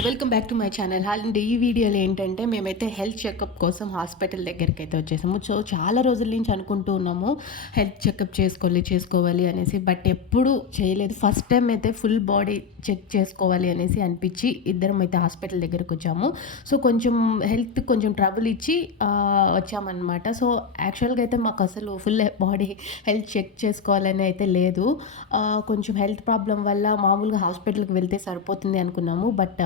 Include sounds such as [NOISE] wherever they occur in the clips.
And welcome back to my channel and ఈ వీడియోలో ఏంటంటే మేమైతే హెల్త్ చెకప్ కోసం హాస్పిటల్ దగ్గరికి అయితే వచ్చేసాము. సో చాలా రోజుల నుంచి అనుకుంటూ ఉన్నాము హెల్త్ చెకప్ చేసుకోవాలి చేసుకోవాలి అనేసి. బట్ ఎప్పుడు చేయలేదు. ఫస్ట్ టైం అయితే ఫుల్ బాడీ చెక్ చేసుకోవాలి అనేసి అనిపించి ఇద్దరం అయితే హాస్పిటల్ దగ్గరికి వచ్చాము. సో కొంచెం హెల్త్ కొంచెం ట్రబుల్ ఇచ్చి వచ్చామన్నమాట. సో యాక్చువల్గా అయితే మాకు అసలు ఫుల్ బాడీ హెల్త్ చెక్ చేసుకోవాలని అయితే లేదు. కొంచెం హెల్త్ ప్రాబ్లం వల్ల మామూలుగా హాస్పిటల్కి వెళ్తే సరిపోతుంది అనుకున్నాము. బట్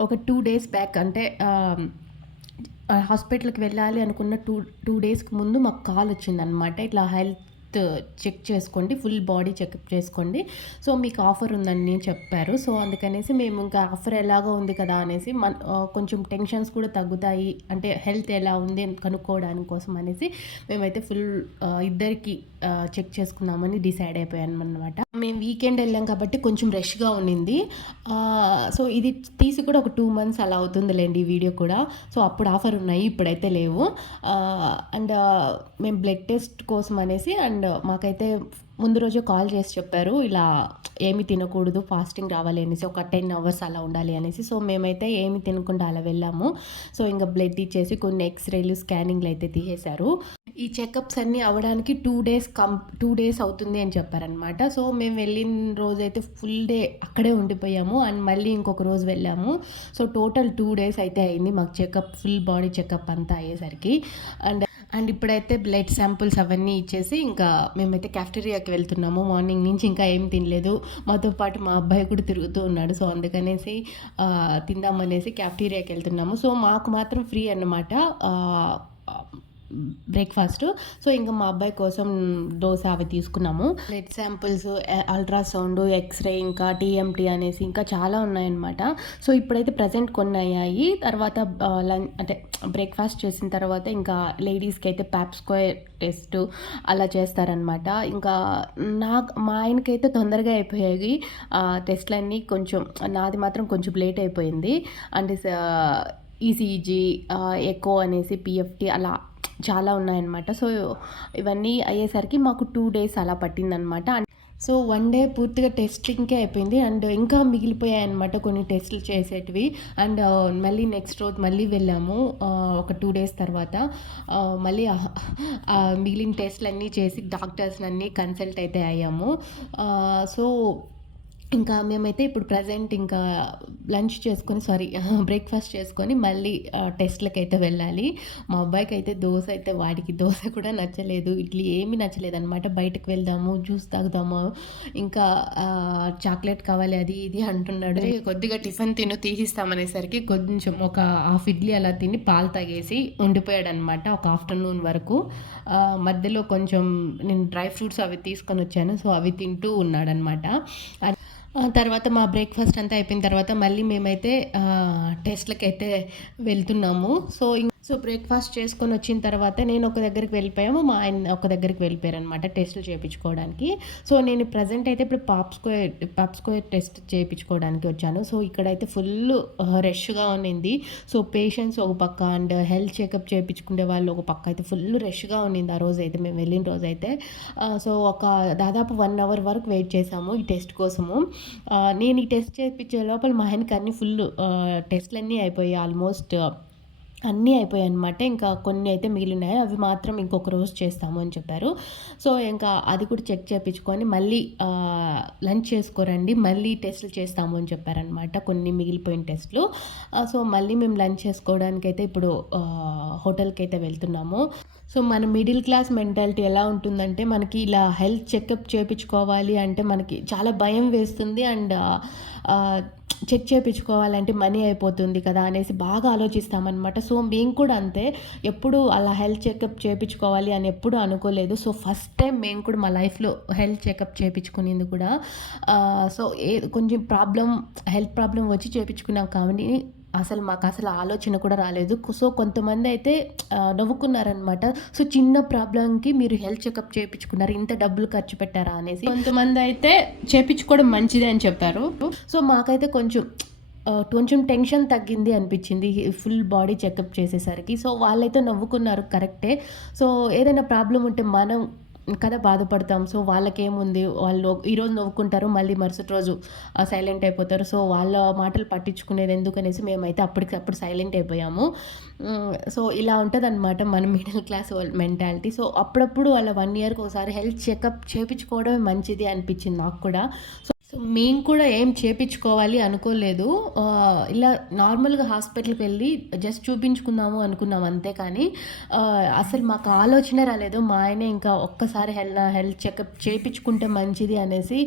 ఒక టూ డేస్ బ్యాక్ అంటే హాస్పిటల్కి వెళ్ళాలి అనుకున్న టూ టూ డేస్కి ముందు మాకు కాల్ వచ్చిందనమాట ఇట్లా హెల్త్ చెక్ చేసుకోండి ఫుల్ బాడీ చెకప్ చేసుకోండి. సో మీకు ఆఫర్ ఉందని చెప్పారు. సో అందుకనేసి మేము ఇంకా ఆఫర్ ఎలాగో ఉంది కదా అనేసి మన కొంచెం టెన్షన్స్ కూడా తగ్గుతాయి. అంటే హెల్త్ ఎలా ఉంది అని కనుక్కోవడానికి కోసం అనేసి మేమైతే ఫుల్ ఇద్దరికి చెక్ చేసుకుందామని డిసైడ్ అయిపోయాను అనమాట మేము వీకెండ్ వెళ్ళాం కాబట్టి కొంచెం రష్గా ఉండింది సో ఇది తీసి కూడా ఒక టూ మంత్స్ అలా అవుతుందిలేండి ఈ వీడియో కూడా. సో అప్పుడు ఆఫర్ ఉన్నాయి ఇప్పుడైతే లేవు. అండ్ మేము బ్లడ్ టెస్ట్ కోసం అనేసి అండ్ అండ్ మాకైతే ముందు రోజు కాల్ చేసి చెప్పారు ఇలా ఏమి తినకూడదు ఫాస్టింగ్ రావాలి అనేసి ఒక టెన్ అవర్స్ అలా ఉండాలి అనేసి. సో మేమైతే ఏమి తినకుండా అలా వెళ్ళాము. సో ఇంకా బ్లడ్ ఇచ్చేసి కొన్ని ఎక్స్రేలు స్కానింగ్లు అయితే తీసేశారు. ఈ చెకప్స్ అన్నీ అవ్వడానికి two days come two days అవుతుంది అని చెప్పారనమాట సో మేము వెళ్ళిన రోజు అయితే ఫుల్ డే అక్కడే ఉండిపోయాము. అండ్ మళ్ళీ ఇంకొక రోజు వెళ్ళాము. సో టోటల్ టూ డేస్ అయితే అయింది మాకు చెకప్ ఫుల్ బాడీ చెకప్ అంతా అయ్యేసరికి. అండ్ అండ్ ఇప్పుడైతే బ్లడ్ శాంపుల్స్ అవన్నీ ఇచ్చేసి ఇంకా మేమైతే క్యాఫ్టేరియాకి వెళ్తున్నాము. మార్నింగ్ నుంచి ఇంకా ఏం తినలేదు. మాతో పాటు మా అబ్బాయి కూడా తిరుగుతూ ఉన్నాడు. సో అందుకనేసి తిందామనేసి క్యాఫ్టేరియాకి వెళ్తున్నాము. సో మాకు మాత్రం ఫ్రీ అన్నమాట. బ్రేక్ఫాస్ట్. సో ఇంకా మా అబ్బాయి కోసం దోశ అవి తీసుకున్నాము. బ్లడ్ శాంపుల్స్ అల్ట్రాసౌండ్ ఎక్స్రే ఇంకా టీఎంటీ అనేసి ఇంకా చాలా ఉన్నాయన్నమాట. సో ఇప్పుడైతే ప్రజెంట్ కొన్ని అయ్యాయి తర్వాత లంచ్ అంటే బ్రేక్ఫాస్ట్ చేసిన తర్వాత ఇంకా లేడీస్కి అయితే ప్యాప్స్కోయర్ టెస్ట్ అలా చేస్తారనమాట ఇంకా నాకు మా ఆయనకైతే తొందరగా అయిపోయాయి ఆ, టెస్ట్లన్నీ కొంచెం నాది మాత్రం కొంచెం లేట్ అయిపోయింది. అంటే ఈసీజీ ఎకో అనేసి పిఎఫ్టీ అలా చాలా ఉన్నాయన్నమాట. సో ఇవన్నీ అయ్యేసరికి మాకు టూ డేస్ అలా పట్టిందనమాట సో వన్ డే పూర్తిగా టెస్టింగ్కే అయిపోయింది. అండ్ ఇంకా మిగిలిపోయాయి అనమాట కొన్ని టెస్టులు చేసేటివి. అండ్ మళ్ళీ నెక్స్ట్ రోజు మళ్ళీ వెళ్ళాము ఒక టూ డేస్ తర్వాత. మళ్ళీ మిగిలిన టెస్ట్లు అన్నీ చేసి డాక్టర్స్ అన్నీ కన్సల్ట్ అయితే అయ్యాము. సో ఇంకా మేమైతే ఇప్పుడు ప్రజెంట్ ఇంకా లంచ్ చేసుకొని సారీ [LAUGHS] బ్రేక్ఫాస్ట్ చేసుకొని మళ్ళీ టెస్ట్లకు టెస్ట్లకి అయితే వెళ్ళాలి. మా అబ్బాయికి అయితే దోశ అయితే వాడికి దోశ కూడా నచ్చలేదు. ఇడ్లీ ఏమీ నచ్చలేదు అనమాట బయటకు వెళ్దాము జ్యూస్ తాగుదాము. ఇంకా చాక్లెట్ కావాలి అది ఇది అంటున్నాడు. కొద్దిగా టిఫిన్ తిను తీసిస్తామనేసరికి కొంచెం ఒక హాఫ్ ఇడ్లీ అలా తిని పాలు తాగేసి ఉండిపోయాడు అనమాట ఒక ఆఫ్టర్నూన్ వరకు. మధ్యలో కొంచెం నేను డ్రై ఫ్రూట్స్ అవి తీసుకొని వచ్చాను. సో అవి తింటూ ఉన్నాడనమాట తర్వాత మా బ్రేక్ఫాస్ట్ అంతా అయిపోయిన తర్వాత మళ్ళీ మేమైతే టెస్ట్లకైతే టెస్ట్లకి అయితే వెళ్తున్నాము. సో సో బ్రేక్ఫాస్ట్ చేసుకొని వచ్చిన తర్వాత నేను ఒక దగ్గరికి వెళ్ళిపోయాము మా ఆయన ఒక దగ్గరికి వెళ్ళిపోయారు అనమాట టెస్టులు చేయించుకోవడానికి సో నేను ప్రజెంట్ అయితే ఇప్పుడు పాప్స్కోయర్ పాప్స్కోయర్ టెస్ట్ చేయించుకోవడానికి వచ్చాను. సో ఇక్కడైతే ఫుల్ రష్గా ఉన్నింది. సో పేషెంట్స్ ఒక పక్క అండ్ హెల్త్ చెకప్ చేయించుకునే వాళ్ళు ఒక పక్క అయితే ఫుల్ రష్గా ఉన్నింది ఆ రోజు అయితే మేము వెళ్ళిన రోజు అయితే సో ఒక దాదాపు వన్ అవర్ వరకు వెయిట్ చేసాము ఈ టెస్ట్ కోసము. నేను ఈ టెస్ట్ చేయించే లోపల మా ఆయనకి అన్ని ఫుల్ టెస్ట్లు అన్నీ అయిపోయాయి ఆల్మోస్ట్. అన్నీ అయిపోయాయి అనమాట ఇంకా కొన్ని అయితే మిగిలినాయి. అవి మాత్రం ఇంకొక రోజు చేస్తాము అని చెప్పారు. సో ఇంకా అది కూడా చెక్ చేయించుకొని మళ్ళీ లంచ్ చేసుకోరండి. మళ్ళీ టెస్టులు చేస్తాము అని చెప్పారనమాట కొన్ని మిగిలిపోయిన టెస్టులు. సో మళ్ళీ మేము లంచ్ చేసుకోవడానికి అయితే ఇప్పుడు హోటల్కి అయితే వెళ్తున్నాము. సో మన మిడిల్ క్లాస్ మెంటాలిటీ ఎలా ఉంటుందంటే మనకి ఇలా హెల్త్ చెకప్ చేయించుకోవాలి అంటే మనకి చాలా భయం వేస్తుంది. అండ్ చెక్ చేయించుకోవాలంటే మనీ అయిపోతుంది కదా అనేసి బాగా ఆలోచిస్తామన్నమాట. సో మేము కూడా అంతే. ఎప్పుడు అలా హెల్త్ చెకప్ చేయించుకోవాలి అని ఎప్పుడు అనుకోలేదు. సో ఫస్ట్ టైం మేము కూడా మా లైఫ్లో హెల్త్ చెకప్ చేయించుకునేది కూడా. సో ఏ కొంచెం ప్రాబ్లం హెల్త్ ప్రాబ్లం వచ్చి చేయించుకున్నాం కాబట్టి అసలు మాకు అసలు ఆలోచన కూడా రాలేదు. సో కొంతమంది అయితే నవ్వుకున్నారనమాట సో చిన్న ప్రాబ్లంకి మీరు హెల్త్ చెకప్ చేయించుకున్నారు ఇంత డబ్బులు ఖర్చు పెట్టారా అనేసి. కొంతమంది అయితే చేయించుకోవడం మంచిది అని చెప్పారు సో మాకైతే కొంచెం కొంచెం టెన్షన్ తగ్గింది అనిపించింది ఫుల్ బాడీ చెకప్ చేసేసరికి. సో వాళ్ళైతే నవ్వుకున్నారు కరెక్టే. సో ఏదైనా ప్రాబ్లం ఉంటే మనం కదా బాధపడతాం. సో వాళ్ళకేముంది? వాళ్ళు ఈరోజు నవ్వుకుంటారు మళ్ళీ మరుసటి రోజు సైలెంట్ అయిపోతారు. సో వాళ్ళ మాటలు పట్టించుకునేది ఎందుకనేసి మేమైతే అప్పటికి అప్పుడు సైలెంట్ అయిపోయాము. సో ఇలా ఉంటుందన్నమాట మన మిడిల్ క్లాస్ మెంటాలిటీ. సో అప్పుడప్పుడు వాళ్ళ వన్ ఇయర్కి ఒకసారి హెల్త్ చెకప్ చేయించుకోవడమే మంచిది అనిపించింది నాకు కూడా. సో మేము కూడా ఏం చేపించుకోవాలి అనుకోలేదు. ఇలా నార్మల్గా హాస్పిటల్కి వెళ్ళి జస్ట్ చూపించుకుందాము అనుకున్నాం అంతే కానీ అసలు మాకు ఆలోచన రాలేదు. మా ఆయన ఇంకా ఒక్కసారి హెల్ హెల్త్ చెకప్ చేయించుకుంటే మంచిది అనేసి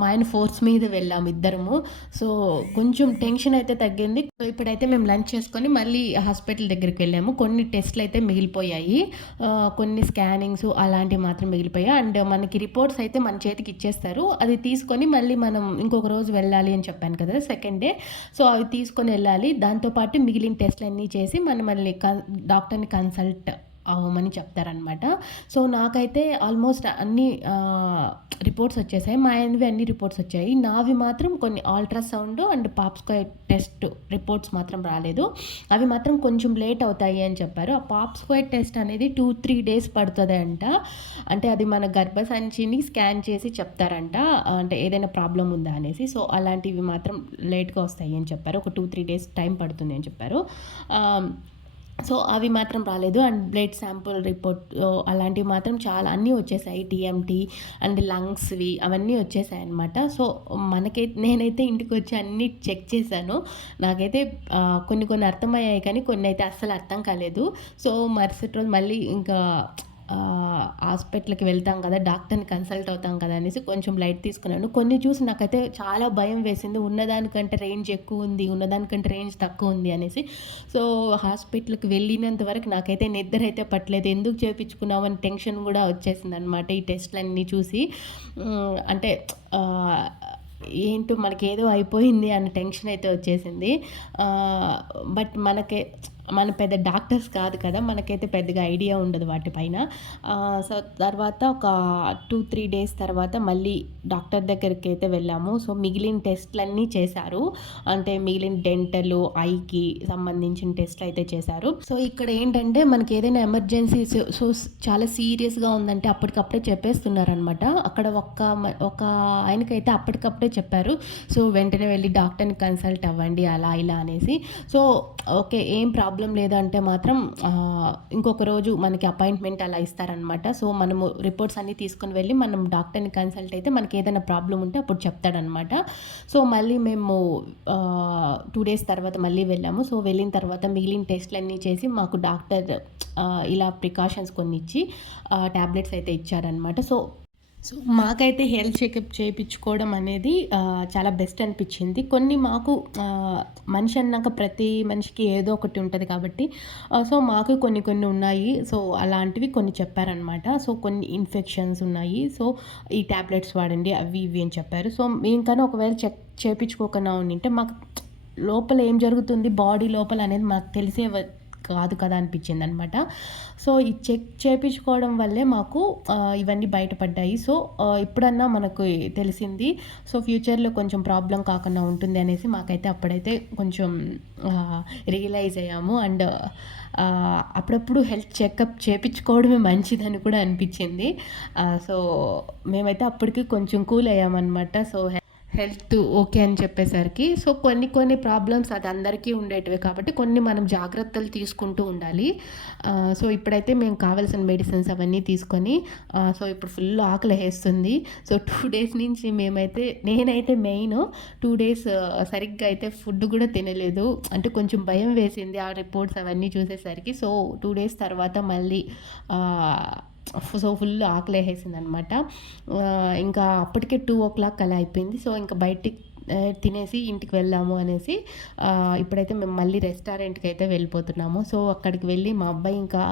మా ఆయన ఫోర్స్ మీద వెళ్ళాము ఇద్దరము. సో కొంచెం టెన్షన్ అయితే తగ్గింది. ఇప్పుడైతే మేము లంచ్ చేసుకొని మళ్ళీ హాస్పిటల్ దగ్గరికి వెళ్ళాము. కొన్ని టెస్ట్లు అయితే మిగిలిపోయాయి. కొన్ని స్కానింగ్స్ అలాంటివి మాత్రం మిగిలిపోయాయి. అండ్ మనకి రిపోర్ట్స్ అయితే మన చేతికి ఇచ్చేస్తారు. అది తీసుకొని మళ్ళీ మనం ఇంకొక రోజు వెళ్ళాలి అని చెప్పాను కదా సెకండ్ డే. సో అవి తీసుకొని వెళ్ళాలి. దాంతోపాటు మిగిలిన టెస్ట్లు అన్నీ చేసి మనం మళ్ళీ కన్ డాక్టర్ని కన్సల్ట్ అవ్వమని చెప్తారనమాట సో నాకైతే ఆల్మోస్ట్ అన్ని రిపోర్ట్స్ వచ్చేసాయి. మా ఆయనవి అన్ని రిపోర్ట్స్ వచ్చాయి. నావి మాత్రం కొన్ని అల్ట్రాసౌండ్ అండ్ పాప్స్కాయ్ టెస్ట్ రిపోర్ట్స్ మాత్రం రాలేదు. అవి మాత్రం కొంచెం లేట్ అవుతాయి అని చెప్పారు. ఆ పాప్స్కాయ్ టెస్ట్ అనేది టూ త్రీ డేస్ పడుతుంది అంట. అంటే అది మన గర్భసంచిని స్కాన్ చేసి చెప్తారంట. అంటే ఏదైనా ప్రాబ్లం ఉందా అనేసి. సో అలాంటివి మాత్రం లేట్గా వస్తాయి అని చెప్పారు. ఒక టూ త్రీ డేస్ టైం పడుతుంది అని చెప్పారు. సో అవి మాత్రం రాలేదు. అండ్ బ్లడ్ శాంపుల్ రిపోర్ట్ అలాంటివి మాత్రం చాలా అన్నీ వచ్చేసాయి. టీఎంటీ అండ్ లంగ్స్వి అవన్నీ వచ్చేసాయి అనమాట సో మనకైతే నేనైతే ఇంటికి వచ్చి అన్నీ చెక్ చేశాను. నాకైతే కొన్ని కొన్ని అర్థమయ్యాయి కానీ కొన్ని అయితే అస్సలు అర్థం కాలేదు. సో మరుసటి రోజు మళ్ళీ ఇంకా హాస్పిటల్కి వెళ్తాం కదా డాక్టర్ని కన్సల్ట్ అవుతాం కదా అనేసి కొంచెం లైట్ తీసుకున్నాను. కొన్ని చూసి నాకైతే చాలా భయం వేసింది. ఉన్నదానికంటే రేంజ్ ఎక్కువ ఉంది ఉన్నదానికంటే రేంజ్ తక్కువ ఉంది అనేసి. సో హాస్పిటల్కి వెళ్ళినంత వరకు నాకైతే నిద్ర అయితే పట్టలేదు. ఎందుకు చేపించుకున్నామని టెన్షన్ కూడా వచ్చేసింది అనమాట ఈ టెస్ట్లన్నీ చూసి. అంటే ఏంటో మనకేదో అయిపోయింది అన్న టెన్షన్ అయితే వచ్చేసింది. బట్ మనకే మన పెద్ద డాక్టర్స్ కాదు కదా మనకైతే పెద్దగా ఐడియా ఉండదు వాటిపైన సో తర్వాత ఒక టూ త్రీ డేస్ తర్వాత మళ్ళీ డాక్టర్ దగ్గరికి అయితే వెళ్ళాము. సో మిగిలిన టెస్ట్లన్నీ చేశారు. అంటే మిగిలిన డెంటల్ ఐకి సంబంధించిన టెస్ట్లు అయితే చేశారు. సో ఇక్కడ ఏంటంటే మనకి ఏదైనా ఎమర్జెన్సీ సో చాలా సీరియస్గా ఉందంటే అప్పటికప్పుడే చెప్పేస్తున్నారనమాట అక్కడ ఒక్క ఒక ఆయనకైతే అప్పటికప్పుడే చెప్పారు. సో వెంటనే వెళ్ళి డాక్టర్ని కన్సల్ట్ అవ్వండి అలా ఇలా అనేసి. సో ఓకే ఏం ప్రాబ్లం లేదంటే మాత్రం ఇంకొక రోజు మనకి అపాయింట్మెంట్ అలా ఇస్తారనమాట సో మనము రిపోర్ట్స్ అన్నీ తీసుకొని వెళ్ళి మనం డాక్టర్ని కన్సల్ట్ అయితే మనకి ఏదైనా ప్రాబ్లం ఉంటే అప్పుడు చెప్తాడనమాట సో మళ్ళీ మేము టూ డేస్ తర్వాత మళ్ళీ వెళ్ళాము. సో వెళ్ళిన తర్వాత మిగిలిన టెస్ట్లు అన్నీ చేసి మాకు డాక్టర్ ఇలా ప్రికాషన్స్ కొన్ని ఇచ్చి ట్యాబ్లెట్స్ అయితే ఇచ్చారనమాట సో సో మాకైతే హెల్త్ చెకప్ చేయించుకోవడం అనేది చాలా బెస్ట్ అనిపించింది. కొన్ని మాకు మనిషి అన్నాక ప్రతి మనిషికి ఏదో ఒకటి ఉంటుంది కాబట్టి సో మాకు కొన్ని కొన్ని ఉన్నాయి. సో అలాంటివి కొన్ని చెప్పారనమాట సో కొన్ని ఇన్ఫెక్షన్స్ ఉన్నాయి. సో ఈ ట్యాబ్లెట్స్ వాడండి అవి ఇవి అని చెప్పారు. సో మేము కానీ ఒకవేళ చెక్ చేయించుకోకుండా ఉండింటే మాకు లోపల ఏం జరుగుతుంది బాడీ లోపల అనేది మాకు తెలిసే వ- కాదు కదా అనిపించింది అనమాట సో ఈ చెక్ చేయించుకోవడం వల్లే మాకు ఇవన్నీ బయటపడ్డాయి. సో ఇప్పుడన్నా మనకు తెలిసింది సో ఫ్యూచర్లో కొంచెం ప్రాబ్లం కాకుండా ఉంటుంది అనేసి మాకైతే అప్పుడైతే కొంచెం రియలైజ్ అయ్యాము. అండ్ అప్పుడప్పుడు హెల్త్ చెకప్ చేయించుకోవడమే మంచిదని కూడా అనిపించింది. సో మేమైతే అప్పటికి కొంచెం కూల్ అయ్యామన్నమాట. సో హెల్త్ ఓకే అని చెప్పేసరికి సో కొన్ని కొన్ని ప్రాబ్లమ్స్ అది అందరికీ ఉండేటివి కాబట్టి కొన్ని మనం జాగ్రత్తలు తీసుకుంటూ ఉండాలి. సో ఇప్పుడైతే మేము కావాల్సిన మెడిసిన్స్ అవన్నీ తీసుకొని సో ఇప్పుడు ఫుల్ ఆకలి వేస్తుంది. సో టూ డేస్ నుంచి మేమైతే నేనైతే మెయిన్ టూ డేస్ సరిగ్గా అయితే ఫుడ్ కూడా తినలేదు. అంటే కొంచెం భయం వేసింది ఆ రిపోర్ట్స్ అవన్నీ చూసేసరికి. సో టూ డేస్ తర్వాత మళ్ళీ సో ఫుల్ ఆకలి వేసేసింది అనమాట ఇంకా అప్పటికే టూ ఓ క్లాక్ అలా అయిపోయింది. సో ఇంకా బయటికి తినేసి ఇంటికి వెళ్దాము అనేసి ఇప్పుడైతే మేము మళ్ళీ రెస్టారెంట్కి అయితే వెళ్ళిపోతున్నాము. సో అక్కడికి వెళ్ళి మా అబ్బాయి ఇంకా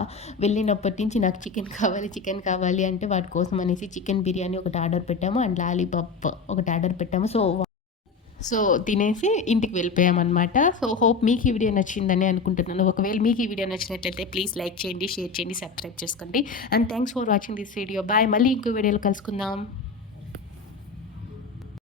వెళ్ళినప్పటి నుంచి నాకు చికెన్ కావాలి చికెన్ కావాలి అంటే వాటి కోసం అనేసి చికెన్ బిర్యానీ ఒకటి ఆర్డర్ పెట్టాము. అండ్ లాలీపాప్ ఒకటి ఆర్డర్ పెట్టాము. సో సో తినేసి ఇంటికి వెళ్ళిపోయామన్నమాట. సో హోప్ మీకు ఈ వీడియో నచ్చిందని అనుకుంటున్నాను. ఒకవేళ మీకు ఈ వీడియో నచ్చినట్లయితే ప్లీజ్ లైక్ చేయండి షేర్ చేయండి సబ్స్క్రైబ్ చేసుకోండి. And thanks for watching this video. Bye. మళ్ళీ ఇంకో వీడియోలో కలుసుకుందాం.